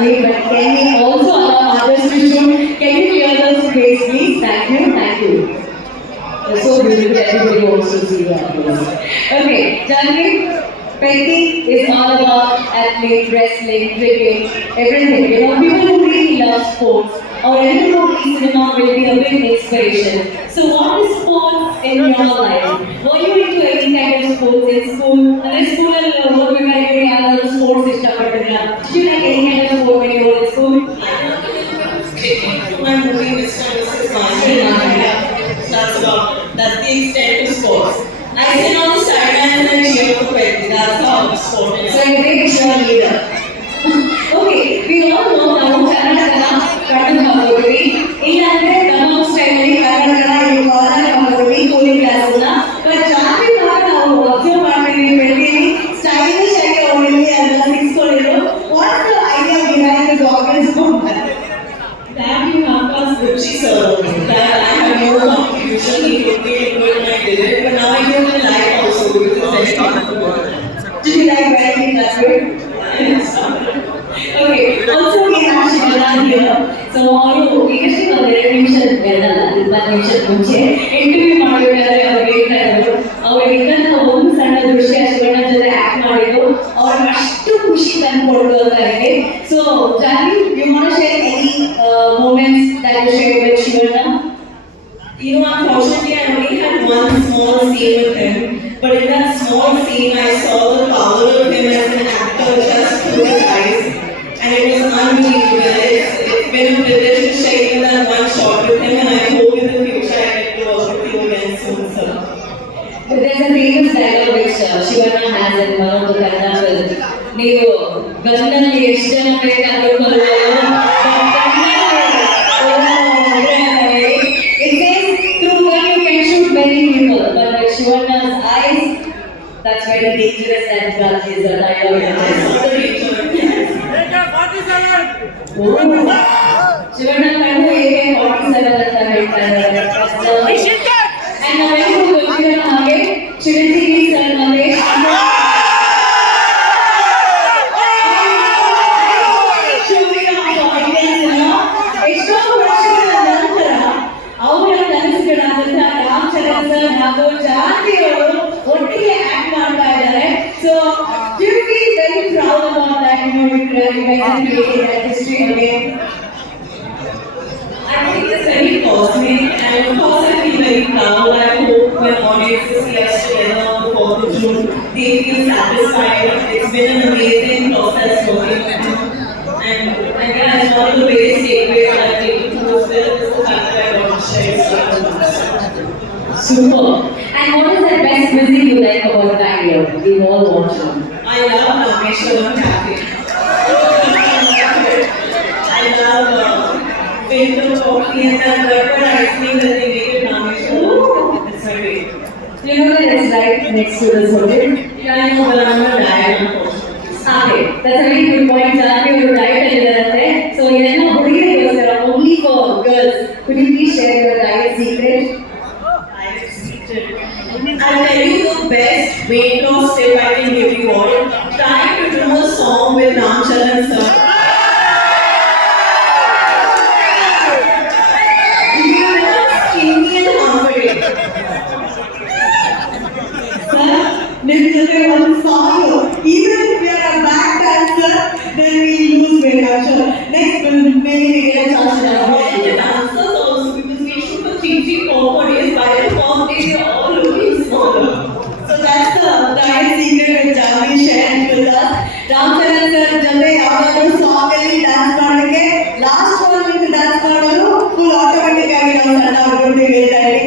Janvi, but can we also allow others to shoot? Can you clear those space, please? Thank you, thank you. You're so beautiful, everybody wants to see you afterwards. Okay, Janvi, painting is all about athlete, wrestling, cricket, everything. You know, people who really love sports or anyone who plays cinema will be a big inspiration. So, what is sports in your life? Were you into any kind of sports in school? In school, what were you other sports? Did you like any kind of sport when you were in school? My movie Mr. Mrs. Master. That's the extent of sports. I sit on the sideline and I cheer for Petty. That's how sport is. So, you take a cheerleader. Okay, we all know now Kannada Kattu Hamaguri. ಇಲ್ಲಾಂದ್ರೆ ನಮ್ಮ ಸ್ಟೈಲಲ್ಲಿ ಕನ್ನಡ ಇದು ಕಾರಣ Hamaguri cooling class ಅಲ್ಲ. But ಜಾತಿ ಭಾಗ ನಾವು observe ಮಾಡ್ತೀವಿ ಬೆಳಗ್ಗೆ ಸ್ಟೈಲಿಶ್ ಆಗಿ ಅವರಲ್ಲಿ ಅದನ್ನ ಸಿಕ್ಸ್ಕೊಂಡಿರೋ what the idea behind the goggles That you have us Gucci sir. That I have no contribution. He took me into it and I did it. But now I do it in life also because I Do you like wearing that way? Okay, also we have Shivana here. So, ಅವರು ಈಗಷ್ಟೇ ಒಂದು 2 ನಿಮಿಷ ಎರಡಲ್ಲ 20 ನಿಮಿಷ ಮುಂಚೆ interview ಮಾಡಬೇಕಾದ್ರೆ ಅವ್ರು ಹೇಳ್ತಾ ಇದ್ರು ಅವ್ರಿಗಿಂತ ಒಂದು ಸಣ್ಣ ದೃಶ್ಯ ಶಿವಣ್ಣ ಜೊತೆ ಆಕ್ಟ್ ಮಾಡಿದ್ರು ಅವ್ರಿಗೆ ಅಷ್ಟು ಖುಷಿ ತಂದ್ಕೊಡ್ತು ಅಂತ ಹೇಳಿ. So Johnny, you want to share any moments that you shared with Shivana? You know, unfortunately, I only had one small scene with him. But in that small scene, I saw the power of him as an actor just through his eyes. And it was unbelievable. It's been a privilege to share even that one shot with him. And I hope in the future I get to work with you again soon, sir. But there's a famous dialogue which Shivana has in one of the Kannada films. ನೀವು ಗನ್ನಲ್ಲಿ ಎಷ್ಟು ಜನ ಬೇಕಾದರೂ ಕೊಲ್ಲಬಹುದು. It says through gun you can shoot many people, but with Shivana's eyes, that's very dangerous and gun is a dialogue. Shivana ಕಂಡು AK-47 ಅಂತ ಹೇಳ್ತಾರೆ. And ನಾವೆಲ್ಲರೂ ಗೊತ್ತಿರೋ ಹಾಗೆ ಚಿರಂಜೀವಿ ಸರ್ ಮತ್ತೆ ಎಷ್ಟೋ ವರ್ಷಗಳ ನಂತರ ಅವರ ಕನಸುಗಳಾದಂತಹ ರಾಮ್ ಚರಣ್ ಸರ್ ಹಾಗೂ ಜಾತಿಯವರು ಒಟ್ಟಿಗೆ ಆಕ್ಟ್ ಮಾಡ್ತಾ ಇದ್ದಾರೆ. So you feel very proud about that, you know, you guys have created that history again. I think it's very cosmic, and of course I feel very proud. I hope when audiences see us together on the 4th of June, they feel satisfied. It's been an amazing process working with him. And guys, one of the biggest takeaways I've taken from this film is the fact that I got to share his story. Super. And what is the best music you like about Bangalore? We all watch it. I love Rameshwaram Cafe. I love filter coffee and that butter ice cream that they make at Rameshwaram. It's my favorite. You know that it's right next to the hotel? Yeah, I know, but I'm not diet, unfortunately. Okay, that's a very good point. Janvi, you diet allidirante. So ಇದೆಲ್ಲ ಹುಡುಗಿಯರಿಗೋಸ್ಕರ, only for girls. Could you please share your diet secret? Diet secret. I'll tell you the best weight loss tip I can give you all. Try to do a song with Ram Charan sir. Skinny and confident. Sir, this is one song. Even if we are a back dancer, then we lose weight. I'm sure. Next, maybe we get a chance to All the dancers also, because we shoot for 3-4 days. By the 4th day, we are all looking smaller. So that's the diet secret which Janvi shared with us. Ram Charan sir ಜೊತೆ ಯಾವ್ದಾದ್ರು song ಅಲ್ಲಿ dance ಮಾಡೋಕ್ಕೆ last 1 minute dance ಮಾಡೋರು full automatic ಆಗಿ ನಾವು ಸಣ್ಣ ಆಗ್ಬಿಡ್ತೀವಿ ಅಂತ ಹೇಳಿ